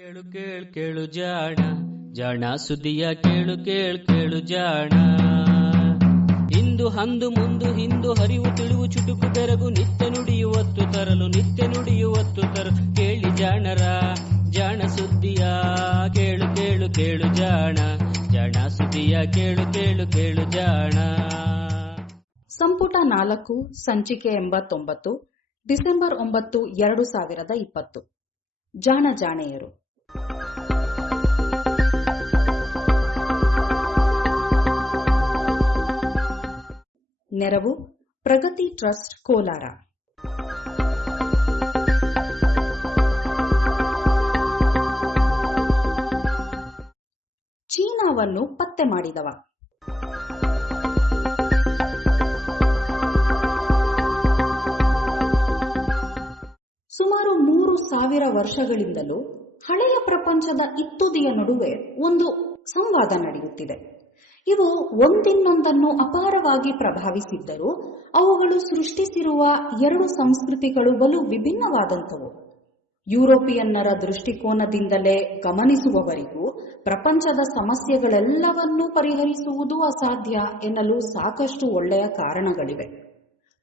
ಕೇಳು ಕೇಳು ಕೇಳು ಜಾಣ ಜಾಣ ಸುದ್ದಿಯ ಕೇಳು ಕೇಳು ಕೇಳು ಜಾಣ. ಇಂದು ಹಂದು ಮುಂದು ಹಿಂದು ಹರಿವು ತಿಳಿವು ಚುಟುಕು ಬೆರಗು ನಿತ್ಯ ನುಡಿಯುವತ್ತು ತರಲು ನಿತ್ಯ ನುಡಿಯುವತ್ತು ತರಲು ಕೇಳಿ ಜಾಣರ ಜಾಣ ಸುದ್ದಿಯ ಕೇಳು ಕೇಳು ಕೇಳು ಜಾಣ ಜಾಣ ಸುದ್ದಿಯ ಕೇಳು ಕೇಳು ಕೇಳು ಜಾಣ. ಸಂಪುಟ 4 ಸಂಚಿಕೆ 89 ಡಿಸೆಂಬರ್ 9, 2020. ಜಾಣ ಜಾಣೆಯರು. ನೆರವು ಪ್ರಗತಿ ಟ್ರಸ್ಟ್ ಕೋಲಾರ. ಚೀನಾವನ್ನು ಪತ್ತೆ ಮಾಡಿದವ. ಸುಮಾರು 3,000 ವರ್ಷಗಳಿಂದಲೂ ಹಳೆಯ ಪ್ರಪಂಚದ ಇತ್ತುದಿಯ ನಡುವೆ ಒಂದು ಸಂವಾದ ನಡೆಯುತ್ತಿದೆ. ಇವು ಒಂದಿನ್ನೊಂದನ್ನು ಅಪಾರವಾಗಿ ಪ್ರಭಾವಿಸಿದ್ದರೂ ಅವುಗಳು ಸೃಷ್ಟಿಸಿರುವ 2 ಸಂಸ್ಕೃತಿಗಳು ಬಲು ವಿಭಿನ್ನವಾದಂಥವು. ಯುರೋಪಿಯನ್ನರ ದೃಷ್ಟಿಕೋನದಿಂದಲೇ ಗಮನಿಸುವವರಿಗೂ ಪ್ರಪಂಚದ ಸಮಸ್ಯೆಗಳೆಲ್ಲವನ್ನೂ ಪರಿಹರಿಸುವುದು ಅಸಾಧ್ಯ ಎನ್ನಲು ಸಾಕಷ್ಟು ಒಳ್ಳೆಯ ಕಾರಣಗಳಿವೆ.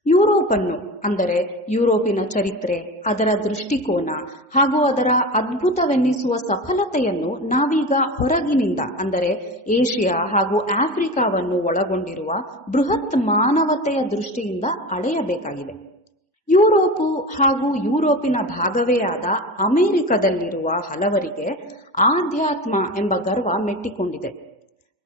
ಯುರೋಪನ್ನು ಅಂದರೆ ಯುರೋಪಿನ ಚರಿತ್ರೆ, ಅದರ ದೃಷ್ಟಿಕೋನ ಹಾಗೂ ಅದರ ಅದ್ಭುತವೆನ್ನಿಸುವ ಸಫಲತೆಯನ್ನು ನಾವೀಗ ಹೊರಗಿನಿಂದ ಅಂದರೆ ಏಷ್ಯಾ ಹಾಗೂ ಆಫ್ರಿಕಾವನ್ನು ಒಳಗೊಂಡಿರುವ ಬೃಹತ್ ಮಾನವತೆಯ ದೃಷ್ಟಿಯಿಂದ ಅಳೆಯಬೇಕಾಗಿದೆ. ಯುರೋಪು ಹಾಗೂ ಯುರೋಪಿನ ಭಾಗವೇ ಆದ ಅಮೆರಿಕದಲ್ಲಿರುವ ಹಲವರಿಗೆ ಆಧ್ಯಾತ್ಮ ಎಂಬ ಗರ್ವ ಮೆಟ್ಟಿಕೊಂಡಿದೆ.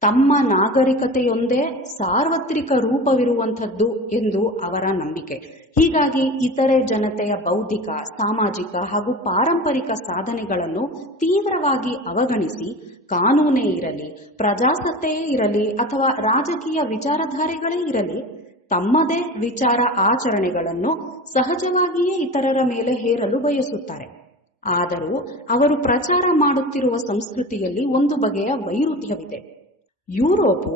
ತಮ್ಮ ನಾಗರಿಕತೆಯೊಂದೇ ಸಾರ್ವತ್ರಿಕ ರೂಪವಿರುವಂಥದ್ದು ಎಂದು ಅವರ ನಂಬಿಕೆ. ಹೀಗಾಗಿ ಇತರೆ ಜನತೆಯ ಬೌದ್ಧಿಕ, ಸಾಮಾಜಿಕ ಹಾಗೂ ಪಾರಂಪರಿಕ ಸಾಧನೆಗಳನ್ನು ತೀವ್ರವಾಗಿ ಅವಗಣಿಸಿ ಕಾನೂನೇ ಇರಲಿ, ಪ್ರಜಾಸತ್ತೆಯೇ ಇರಲಿ ಅಥವಾ ರಾಜಕೀಯ ವಿಚಾರಧಾರೆಗಳೇ ಇರಲಿ, ತಮ್ಮದೇ ವಿಚಾರ ಆಚರಣೆಗಳನ್ನು ಸಹಜವಾಗಿಯೇ ಇತರರ ಮೇಲೆ ಹೇರಲು ಬಯಸುತ್ತಾರೆ. ಆದರೂ ಅವರು ಪ್ರಚಾರ ಮಾಡುತ್ತಿರುವ ಸಂಸ್ಕೃತಿಯಲ್ಲಿ ಒಂದು ಬಗೆಯ ವೈರುಧ್ಯವಿದೆ. ಯುರೋಪು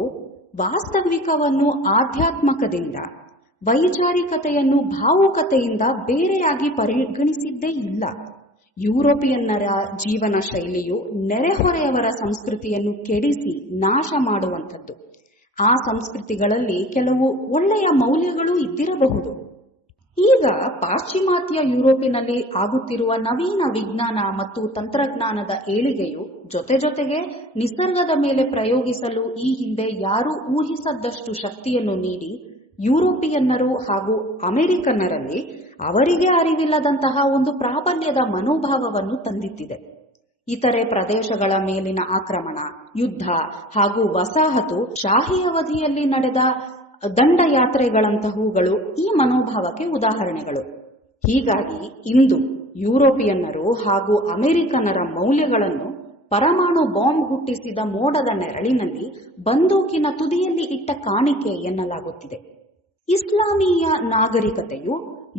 ವಾಸ್ತವಿಕವನ್ನು ಆಧ್ಯಾತ್ಮಕದಿಂದ, ವೈಚಾರಿಕತೆಯನ್ನು ಭಾವುಕತೆಯಿಂದ ಬೇರೆಯಾಗಿ ಪರಿಗಣಿಸಿದ್ದೇ ಇಲ್ಲ. ಯುರೋಪಿಯನ್ನರ ಜೀವನ ಶೈಲಿಯು ನೆರೆಹೊರೆಯವರ ಸಂಸ್ಕೃತಿಯನ್ನು ಕೆಡಿಸಿ ನಾಶ ಮಾಡುವಂಥದ್ದು. ಆ ಸಂಸ್ಕೃತಿಗಳಲ್ಲಿ ಕೆಲವು ಒಳ್ಳೆಯ ಮೌಲ್ಯಗಳು ಇದ್ದಿರಬಹುದು. ಈಗ ಪಾಶ್ಚಿಮಾತ್ಯ ಯುರೋಪಿನಲ್ಲಿ ಆಗುತ್ತಿರುವ ನವೀನ ವಿಜ್ಞಾನ ಮತ್ತು ತಂತ್ರಜ್ಞಾನದ ಏಳಿಗೆಯು ಜೊತೆಗೆ ನಿಸರ್ಗದ ಮೇಲೆ ಪ್ರಯೋಗಿಸಲು ಈ ಹಿಂದೆ ಯಾರೂ ಊಹಿಸದಷ್ಟು ಶಕ್ತಿಯನ್ನು ನೀಡಿ ಯುರೋಪಿಯನ್ನರು ಹಾಗೂ ಅಮೆರಿಕನ್ನರಲ್ಲಿ ಅವರಿಗೆ ಅರಿವಿಲ್ಲದಂತಹ ಒಂದು ಪ್ರಾಬಲ್ಯದ ಮನೋಭಾವವನ್ನು ತಂದಿತ್ತಿದೆ. ಇತರೆ ಪ್ರದೇಶಗಳ ಮೇಲಿನ ಆಕ್ರಮಣ, ಯುದ್ಧ ಹಾಗೂ ವಸಾಹತು ಶಾಹಿ ಅವಧಿಯಲ್ಲಿ ನಡೆದ ದಂಡಯಾತ್ರೆಗಳಂತಹವುಗಳು ಈ ಮನೋಭಾವಕ್ಕೆ ಉದಾಹರಣೆಗಳು. ಹೀಗಾಗಿ ಇಂದು ಯುರೋಪಿಯನ್ನರು ಹಾಗೂ ಅಮೆರಿಕನ್ನರ ಮೌಲ್ಯಗಳನ್ನು ಪರಮಾಣು ಬಾಂಬ್ ಹುಟ್ಟಿಸಿದ ಮೋಡದ ನೆರಳಿನಲ್ಲಿ ಬಂದೂಕಿನ ತುದಿಯಲ್ಲಿ ಇಟ್ಟ ಕಾಣಿಕೆ ಎನ್ನಲಾಗುತ್ತಿದೆ. ಇಸ್ಲಾಮೀಯ ನಾಗರಿಕತೆಯು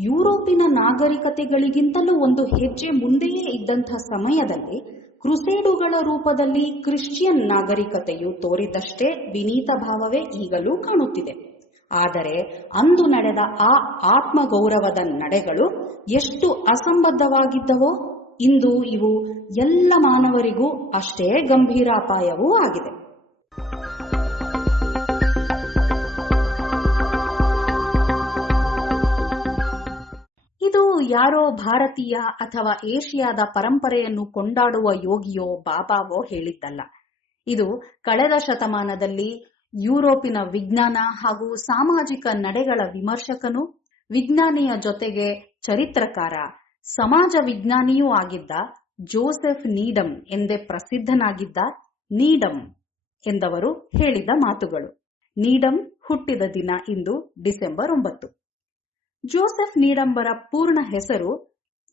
ಯುರೋಪಿನ ನಾಗರಿಕತೆಗಳಿಗಿಂತಲೂ ಒಂದು ಹೆಜ್ಜೆ ಮುಂದೆಯೇ ಇದ್ದಂಥ ಸಮಯದಲ್ಲಿ ಕ್ರುಸೇಡುಗಳ ರೂಪದಲ್ಲಿ ಕ್ರಿಶ್ಚಿಯನ್ ನಾಗರಿಕತೆಯು ತೋರಿದಷ್ಟೇ ವಿನೀತ ಭಾವವೇ ಈಗಲೂ ಕಾಣುತ್ತಿದೆ. ಆದರೆ ಅಂದು ನಡೆದ ಆ ಆತ್ಮಗೌರವದ ನಡೆಗಳು ಎಷ್ಟು ಅಸಂಬದ್ಧವಾಗಿದ್ದವೋ ಇಂದು ಇವು ಎಲ್ಲ ಮಾನವರಿಗೂ ಅಷ್ಟೇ ಗಂಭೀರ ಅಪಾಯವೂ ಆಗಿದೆ. ಇದು ಯಾರೋ ಭಾರತೀಯ ಅಥವಾ ಏಷ್ಯಾದ ಪರಂಪರೆಯನ್ನು ಕೊಂಡಾಡುವ ಯೋಗಿಯೋ ಬಾಬಾವೋ ಹೇಳಿದ್ದಲ್ಲ. ಇದು ಕಳೆದ ಶತಮಾನದಲ್ಲಿ ಯುರೋಪಿನ ವಿಜ್ಞಾನ ಹಾಗೂ ಸಾಮಾಜಿಕ ನಡೆಗಳ ವಿಮರ್ಶಕನು, ವಿಜ್ಞಾನಿಯ ಜೊತೆಗೆ ಚರಿತ್ರಕಾರ, ಸಮಾಜ ವಿಜ್ಞಾನಿಯೂ ಆಗಿದ್ದ ಜೋಸೆಫ್ ನೀಡಮ್ ಎಂದೇ ಪ್ರಸಿದ್ಧನಾಗಿದ್ದ ನೀಡಮ್ ಎಂದವರು ಹೇಳಿದ ಮಾತುಗಳು. ನೀಡಮ್ ಹುಟ್ಟಿದ ದಿನ ಇಂದು ಡಿಸೆಂಬರ್ 9. ಜೋಸೆಫ್ ನೀಡಂಬರ ಪೂರ್ಣ ಹೆಸರು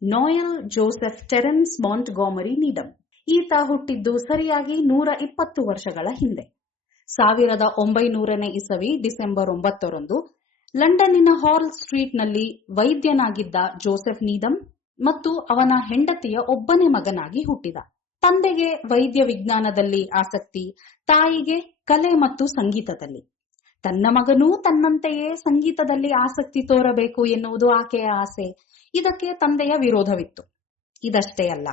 ನೋಯಲ್ ಜೋಸೆಫ್ ಟೆರೆನ್ಸ್ ಮಾಂಟ್ಗೊಮರಿ ನೀಡಮ್. ಈತ ಹುಟ್ಟಿದ್ದು ಸರಿಯಾಗಿ 120 ವರ್ಷಗಳ ಹಿಂದೆ 1900ನೇ ಇಸವಿ ಡಿಸೆಂಬರ್ 9ರಂದು ಲಂಡನ್ನಿನ ಹಾಲ್ ಸ್ಟ್ರೀಟ್ನಲ್ಲಿ ವೈದ್ಯನಾಗಿದ್ದ ಜೋಸೆಫ್ ನೀಡಮ್ ಮತ್ತು ಅವನ ಹೆಂಡತಿಯ ಒಬ್ಬನೇ ಮಗನಾಗಿ ಹುಟ್ಟಿದ. ತಂದೆಗೆ ವೈದ್ಯ ವಿಜ್ಞಾನದಲ್ಲಿ ಆಸಕ್ತಿ, ತಾಯಿಗೆ ಕಲೆ ಮತ್ತು ಸಂಗೀತದಲ್ಲಿ. ತನ್ನ ಮಗನೂ ತನ್ನಂತೆಯೇ ಸಂಗೀತದಲ್ಲಿ ಆಸಕ್ತಿ ತೋರಬೇಕು ಎನ್ನುವುದು ಆಕೆಯ ಆಸೆ. ಇದಕ್ಕೆ ತಂದೆಯ ವಿರೋಧವಿತ್ತು. ಇದಷ್ಟೇ ಅಲ್ಲ,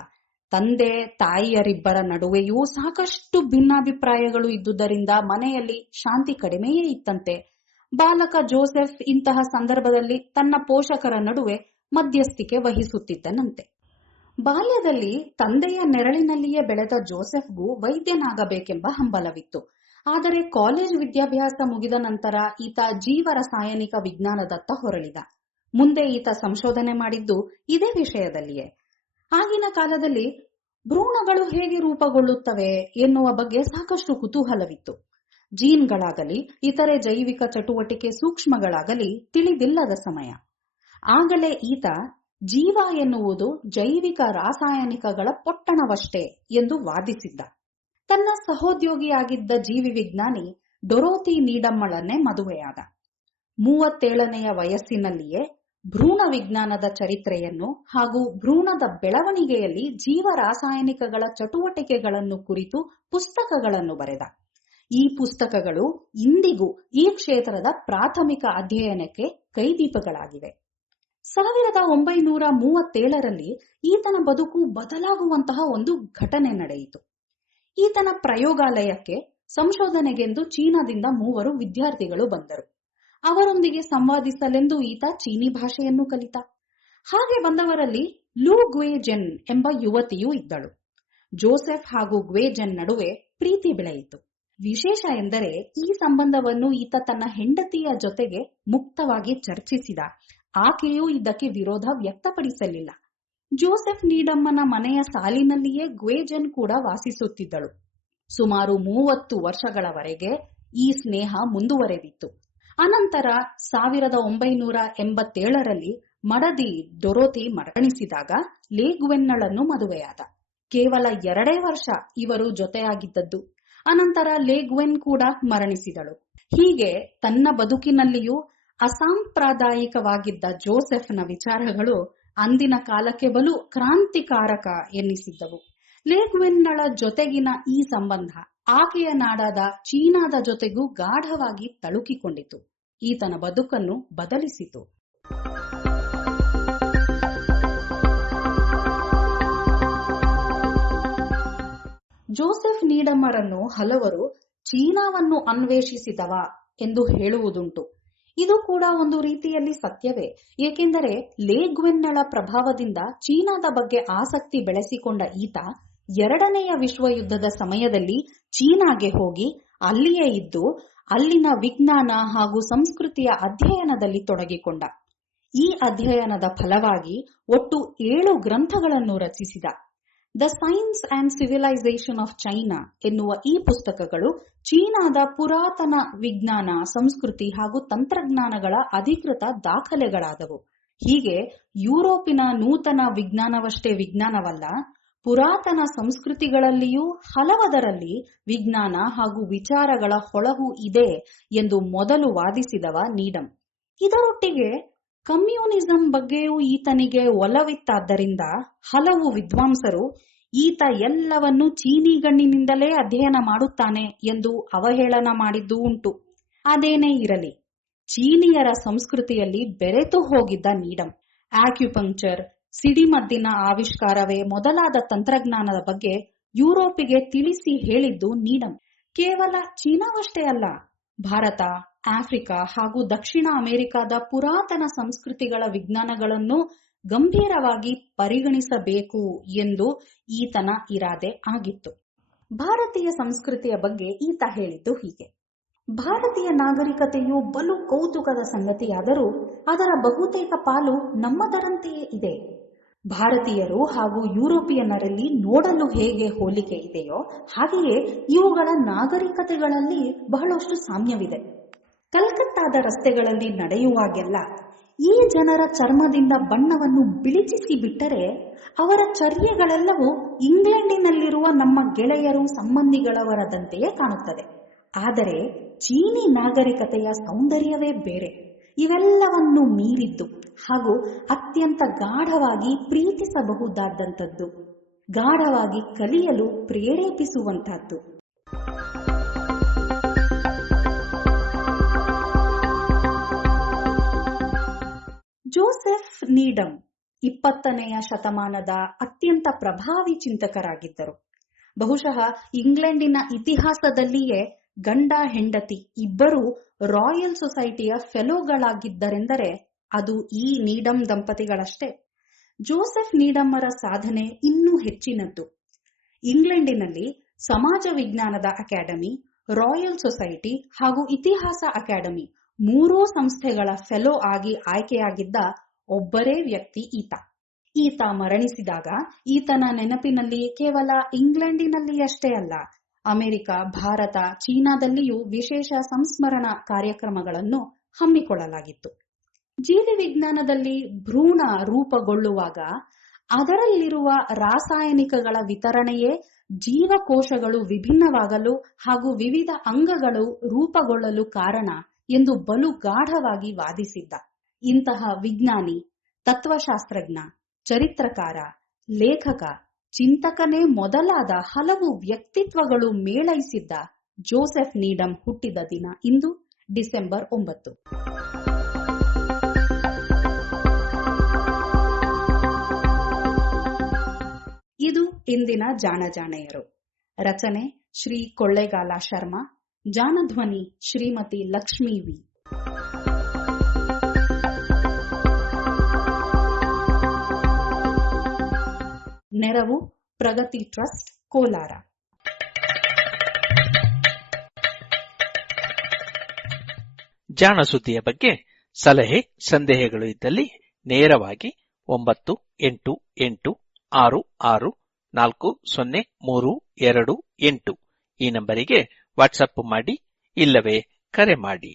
ತಂದೆ ತಾಯಿಯರಿಬ್ಬರ ನಡುವೆಯೂ ಸಾಕಷ್ಟು ಭಿನ್ನಾಭಿಪ್ರಾಯಗಳು ಇದ್ದುದರಿಂದ ಮನೆಯಲ್ಲಿ ಶಾಂತಿ ಕಡಿಮೆಯೇ ಇತ್ತಂತೆ. ಬಾಲಕ ಜೋಸೆಫ್ ಇಂತಹ ಸಂದರ್ಭದಲ್ಲಿ ತನ್ನ ಪೋಷಕರ ನಡುವೆ ಮಧ್ಯಸ್ಥಿಕೆ ವಹಿಸುತ್ತಿದ್ದನಂತೆ. ಬಾಲ್ಯದಲ್ಲಿ ತಂದೆಯ ನೆರಳಿನಲ್ಲಿಯೇ ಬೆಳೆದ ಜೋಸೆಫ್ಗೂ ವೈದ್ಯನಾಗಬೇಕೆಂಬ ಹಂಬಲವಿತ್ತು. ಆದರೆ ಕಾಲೇಜ್ ವಿದ್ಯಾಭ್ಯಾಸ ಮುಗಿದ ನಂತರ ಈತ ಜೀವ ರಾಸಾಯನಿಕ ವಿಜ್ಞಾನದತ್ತ ಹೊರಳಿದ. ಮುಂದೆ ಈತ ಸಂಶೋಧನೆ ಮಾಡಿದ್ದು ಇದೇ ವಿಷಯದಲ್ಲಿಯೇ. ಆಗಿನ ಕಾಲದಲ್ಲಿ ಭ್ರೂಣಗಳು ಹೇಗೆ ರೂಪುಗೊಳ್ಳುತ್ತವೆ ಎನ್ನುವ ಬಗ್ಗೆ ಸಾಕಷ್ಟು ಕುತೂಹಲವಿತ್ತು. ಜೀನ್ಗಳಾಗಲಿ ಇತರೆ ಜೈವಿಕ ಚಟುವಟಿಕೆ ಸೂಕ್ಷ್ಮಗಳಾಗಲಿ ತಿಳಿದಿಲ್ಲದ ಸಮಯ. ಆಗಲೇ ಈತ ಜೀವ ಎನ್ನುವುದು ಜೈವಿಕ ರಾಸಾಯನಿಕಗಳ ಪೊಟ್ಟಣವಷ್ಟೇ ಎಂದು ವಾದಿಸಿದ್ದ. ತನ್ನ ಸಹೋದ್ಯೋಗಿಯಾಗಿದ್ದ ಜೀವಿ ವಿಜ್ಞಾನಿ ಡೊರೋಥಿ ನೀಡಮ್ಮಳನ್ನೇ ಮದುವೆಯಾದ. 37ನೆಯ ವಯಸ್ಸಿನಲ್ಲಿಯೇ ಭ್ರೂಣ ವಿಜ್ಞಾನದ ಚರಿತ್ರೆಯನ್ನು ಹಾಗೂ ಭ್ರೂಣದ ಬೆಳವಣಿಗೆಯಲ್ಲಿ ಜೀವ ರಾಸಾಯನಿಕಗಳ ಚಟುವಟಿಕೆಗಳನ್ನು ಕುರಿತು ಪುಸ್ತಕಗಳನ್ನು ಬರೆದ. ಈ ಪುಸ್ತಕಗಳು ಇಂದಿಗೂ ಈ ಕ್ಷೇತ್ರದ ಪ್ರಾಥಮಿಕ ಅಧ್ಯಯನಕ್ಕೆ ಕೈದೀಪಗಳಾಗಿವೆ. 1937ರಲ್ಲಿ ಈತನ ಬದುಕು ಬದಲಾಗುವಂತಹ ಒಂದು ಘಟನೆ ನಡೆಯಿತು. ಈತನ ಪ್ರಯೋಗಾಲಯಕ್ಕೆ ಸಂಶೋಧನೆಗೆಂದು ಚೀನಾದಿಂದ 3 ವಿದ್ಯಾರ್ಥಿಗಳು ಬಂದರು. ಅವರೊಂದಿಗೆ ಸಂವಾದಿಸಲೆಂದು ಈತ ಚೀನಿ ಭಾಷೆಯನ್ನು ಕಲಿತ. ಹಾಗೆ ಬಂದವರಲ್ಲಿ ಲೂ ಗ್ವೇಜೆನ್ ಎಂಬ ಯುವತಿಯೂ ಇದ್ದಳು. ಜೋಸೆಫ್ ಹಾಗೂ ಗ್ವೇಜೆನ್ ನಡುವೆ ಪ್ರೀತಿ ಬೆಳೆಯಿತು. ವಿಶೇಷ ಎಂದರೆ ಈ ಸಂಬಂಧವನ್ನು ಈತ ತನ್ನ ಹೆಂಡತಿಯ ಜೊತೆಗೆ ಮುಕ್ತವಾಗಿ ಚರ್ಚಿಸಿದ. ಆಕೆಯೂ ಇದಕ್ಕೆ ವಿರೋಧ ವ್ಯಕ್ತಪಡಿಸಲಿಲ್ಲ. ಜೋಸೆಫ್ ನೀಡಮ್ಮನ ಮನೆಯ ಸಾಲಿನಲ್ಲಿಯೇ ಗ್ವೇಜೆನ್ ಕೂಡ ವಾಸಿಸುತ್ತಿದ್ದಳು. ಸುಮಾರು 30 ವರ್ಷಗಳವರೆಗೆ ಈ ಸ್ನೇಹ ಮುಂದುವರೆದಿತ್ತು. ಅನಂತರ 1987ರಲ್ಲಿ ಮಡದಿ ಡೊರೋಥಿ ಮರಣಿಸಿದಾಗ ಲೇಗ್ವೆನ್ನಳನ್ನು ಮದುವೆಯಾದ. ಕೇವಲ 2 ವರ್ಷ ಇವರು ಜೊತೆಯಾಗಿದ್ದದ್ದು. ಅನಂತರ ಲೇಗ್ವೆನ್ ಕೂಡ ಮರಣಿಸಿದಳು. ಹೀಗೆ ತನ್ನ ಬದುಕಿನಲ್ಲಿಯೂ ಅಸಾಂಪ್ರದಾಯಿಕವಾಗಿದ್ದ ಜೋಸೆಫ್ನ ವಿಚಾರಗಳು ಅಂದಿನ ಕಾಲಕ್ಕೆ ಬಲು ಕ್ರಾಂತಿಕಾರಕ ಎನ್ನಿಸಿದ್ದವು. ಲೇಗ್ವೆನ್ನಳ ಜೊತೆಗಿನ ಈ ಸಂಬಂಧ ಆಕೆಯ ನಾಡಾದ ಚೀನಾದ ಜೊತೆಗೂ ಗಾಢವಾಗಿ ತಳುಕಿಕೊಂಡಿತು. ಈತನ ಬದುಕನ್ನು ಬದಲಿಸಿತು. ಜೋಸೆಫ್ ನೀಡಮ್ಮರನ್ನು ಹಲವರು ಚೀನಾವನ್ನು ಅನ್ವೇಷಿಸಿದವ ಎಂದು ಹೇಳುವುದುಂಟು. ಇದು ಕೂಡ ಒಂದು ರೀತಿಯಲ್ಲಿ ಸತ್ಯವೇ. ಏಕೆಂದರೆ ಲೇಗ್ವೆನ್ನಳ ಪ್ರಭಾವದಿಂದ ಚೀನಾದ ಬಗ್ಗೆ ಆಸಕ್ತಿ ಬೆಳೆಸಿಕೊಂಡ ಈತ 2ನೆಯ ವಿಶ್ವಯುದ್ಧದ ಸಮಯದಲ್ಲಿ ಚೀನಾಗೆ ಹೋಗಿ ಅಲ್ಲಿಯೇ ಇದ್ದು ಅಲ್ಲಿನ ವಿಜ್ಞಾನ ಹಾಗೂ ಸಂಸ್ಕೃತಿಯ ಅಧ್ಯಯನದಲ್ಲಿ ತೊಡಗಿಕೊಂಡ. ಈ ಅಧ್ಯಯನದ ಫಲವಾಗಿ ಒಟ್ಟು 7 ಗ್ರಂಥಗಳನ್ನು ರಚಿಸಿದ. The science and civilisation of China ಎನ್ನುವ ಈ ಪುಸ್ತಕಗಳು ಚೀನಾದ ಪುರಾತನ ವಿಜ್ಞಾನ, ಸಂಸ್ಕೃತಿ ಹಾಗೂ ತಂತ್ರಜ್ಞಾನಗಳ ಅಧಿಕೃತ ದಾಖಲೆಗಳಾದವು. ಹೀಗೆ ಯುರೋಪಿನ ನೂತನ ವಿಜ್ಞಾನವಷ್ಟೇ ವಿಜ್ಞಾನವಲ್ಲ, ಪುರಾತನ ಸಂಸ್ಕೃತಿಗಳಲ್ಲಿಯೂ ಹಲವದರಲ್ಲಿ ವಿಜ್ಞಾನ ಹಾಗೂ ವಿಚಾರಗಳ ಹೊಳಹು ಇದೆ ಎಂದು ಮೊದಲು ವಾದಿಸಿದವ ನೀಡಂ. ಇದರೊಟ್ಟಿಗೆ ಕಮ್ಯುನಿಸಂ ಬಗ್ಗೆಯೂ ಈತನಿಗೆ ಒಲವಿತ್ತಾದ್ದರಿಂದ ಹಲವು ವಿದ್ವಾಂಸರು ಈತ ಎಲ್ಲವನ್ನೂ ಚೀನಿಗಣ್ಣಿನಿಂದಲೇ ಅಧ್ಯಯನ ಮಾಡುತ್ತಾನೆ ಎಂದು ಅವಹೇಳನ ಮಾಡಿದ್ದೂ ಉಂಟು. ಅದೇನೇ ಇರಲಿ, ಚೀನಿಯರ ಸಂಸ್ಕೃತಿಯಲ್ಲಿ ಬೆರೆತು ಹೋಗಿದ್ದ ನೀಡಂ ಆಕ್ಯುಪಂಕ್ಚರ್, ಸಿಡಿಮದ್ದಿನ ಆವಿಷ್ಕಾರವೇ ಮೊದಲಾದ ತಂತ್ರಜ್ಞಾನದ ಬಗ್ಗೆ ಯುರೋಪಿಗೆ ತಿಳಿಸಿ ಹೇಳಿದ್ದು ನೀಡಂ. ಕೇವಲ ಚೀನಾವಷ್ಟೇ ಅಲ್ಲ, ಭಾರತ, ಆಫ್ರಿಕಾ ಹಾಗೂ ದಕ್ಷಿಣ ಅಮೆರಿಕಾದ ಪುರಾತನ ಸಂಸ್ಕೃತಿಗಳ ವಿಜ್ಞಾನಗಳನ್ನು ಗಂಭೀರವಾಗಿ ಪರಿಗಣಿಸಬೇಕು ಎಂದು ಈತನ ಇರಾದೆ ಆಗಿತ್ತು. ಭಾರತೀಯ ಸಂಸ್ಕೃತಿಯ ಬಗ್ಗೆ ಈತ ಹೇಳಿದ್ದು ಹೀಗೆ: ಭಾರತೀಯ ನಾಗರಿಕತೆಯು ಬಲು ಕೌತುಕದ ಸಂಗತಿಯಾದರೂ ಅದರ ಬಹುತೇಕ ಪಾಲು ನಮ್ಮದರಂತೆಯೇ ಇದೆ. ಭಾರತೀಯರು ಹಾಗೂ ಯುರೋಪಿಯನ್ನರಲ್ಲಿ ನೋಡಲು ಹೇಗೆ ಹೋಲಿಕೆ ಇದೆಯೋ ಹಾಗೆಯೇ ಇವುಗಳ ನಾಗರಿಕತೆಗಳಲ್ಲಿ ಬಹಳಷ್ಟು ಸಾಮ್ಯವಿದೆ. ಕಲ್ಕತ್ತಾದ ರಸ್ತೆಗಳಲ್ಲಿ ನಡೆಯುವಾಗೆಲ್ಲ ಈ ಜನರ ಚರ್ಮದಿಂದ ಬಣ್ಣವನ್ನು ಬಿಳಿಚಿಸಿ ಬಿಟ್ಟರೆ ಅವರ ಚರ್ಯೆಗಳೆಲ್ಲವೂ ಇಂಗ್ಲೆಂಡಿನಲ್ಲಿರುವ ನಮ್ಮ ಗೆಳೆಯರು ಸಂಬಂಧಿಗಳವರದಂತೆಯೇ ಕಾಣುತ್ತದೆ. ಆದರೆ ಚೀನಿ ನಾಗರಿಕತೆಯ ಸೌಂದರ್ಯವೇ ಬೇರೆ, ಇವೆಲ್ಲವನ್ನು ಮೀರಿದ್ದು ಹಾಗೂ ಅತ್ಯಂತ ಗಾಢವಾಗಿ ಪ್ರೀತಿಸಬಹುದಾದಂಥದ್ದು, ಗಾಢವಾಗಿ ಕಲಿಯಲು ಪ್ರೇರೇಪಿಸುವಂತಹದ್ದು. ಜೋಸೆಫ್ ನೀಡಂ 20ನೆಯ ಶತಮಾನದ ಅತ್ಯಂತ ಪ್ರಭಾವಿ ಚಿಂತಕರಾಗಿದ್ದರು. ಬಹುಶಃ ಇಂಗ್ಲೆಂಡಿನ ಇತಿಹಾಸದಲ್ಲಿಯೇ ಗಂಡ ಹೆಂಡತಿ ಇಬ್ಬರೂ ರಾಯಲ್ ಸೊಸೈಟಿಯ ಫೆಲೋಗಳಾಗಿದ್ದರೆಂದರೆ ಅದು ಈ ನೀಡಮ್ ದಂಪತಿಗಳಷ್ಟೇ. ಜೋಸೆಫ್ ನೀಡಮ್ಮರ ಸಾಧನೆ ಇನ್ನೂ ಹೆಚ್ಚಿನದ್ದು. ಇಂಗ್ಲೆಂಡಿನಲ್ಲಿ ಸಮಾಜ ವಿಜ್ಞಾನದ ಅಕಾಡೆಮಿ, ರಾಯಲ್ ಸೊಸೈಟಿ ಹಾಗೂ ಇತಿಹಾಸ ಅಕಾಡೆಮಿ ಮೂರೂ ಸಂಸ್ಥೆಗಳ ಫೆಲೋ ಆಗಿ ಆಯ್ಕೆಯಾಗಿದ್ದ ಒಬ್ಬರೇ ವ್ಯಕ್ತಿ ಈತ ಮರಣಿಸಿದಾಗ ಈತನ ನೆನಪಿನಲ್ಲಿ ಕೇವಲ ಇಂಗ್ಲೆಂಡಿನಲ್ಲಿಯಷ್ಟೇ ಅಲ್ಲ, ಅಮೆರಿಕ, ಭಾರತ, ಚೀನಾದಲ್ಲಿಯೂ ವಿಶೇಷ ಸಂಸ್ಮರಣಾ ಕಾರ್ಯಕ್ರಮಗಳನ್ನು ಹಮ್ಮಿಕೊಳ್ಳಲಾಗಿತ್ತು. ಜೀವಿ ವಿಜ್ಞಾನದಲ್ಲಿ ಭ್ರೂಣ ರೂಪುಗೊಳ್ಳುವಾಗ ಅದರಲ್ಲಿರುವ ರಾಸಾಯನಿಕಗಳ ವಿತರಣೆಯೇ ಜೀವಕೋಶಗಳು ವಿಭಿನ್ನವಾಗಲು ಹಾಗೂ ವಿವಿಧ ಅಂಗಗಳು ರೂಪುಗೊಳ್ಳಲು ಕಾರಣ ಎಂದು ಬಲು ಗಾಢವಾಗಿ ವಾದಿಸಿದ್ದ. ಇಂತಹ ವಿಜ್ಞಾನಿ, ತತ್ವಶಾಸ್ತ್ರಜ್ಞ, ಚರಿತ್ರಕಾರ, ಲೇಖಕ, ಚಿಂತಕನೇ ಮೊದಲಾದ ಹಲವು ವ್ಯಕ್ತಿತ್ವಗಳು ಮೇಳೈಸಿದ್ದ ಜೋಸೆಫ್ ನೀಡಮ್ ಹುಟ್ಟಿದ ದಿನ ಇಂದು ಡಿಸೆಂಬರ್ 9. ಇದು ಇಂದಿನ ಜಾಣಜಾಣೆಯರು. ರಚನೆ ಶ್ರೀ ಕೊಳ್ಳೇಗಾಲ ಶರ್ಮಾ. ಜಾಣಧ್ವನಿ ಶ್ರೀಮತಿ ಲಕ್ಷ್ಮೀ ವಿ. ನೆರವು ಪ್ರಗತಿ ಟ್ರಸ್ಟ್, ಕೋಲಾರ. ಜಾಣ ಸುದ್ದಿಯ ಬಗ್ಗೆ ಸಲಹೆ ಸಂದೇಹಗಳು ಇದ್ದಲ್ಲಿ ನೇರವಾಗಿ 9886640328 ಈ ನಂಬರಿಗೆ ವಾಟ್ಸಪ್ ಮಾಡಿ, ಇಲ್ಲವೇ ಕರೆ ಮಾಡಿ.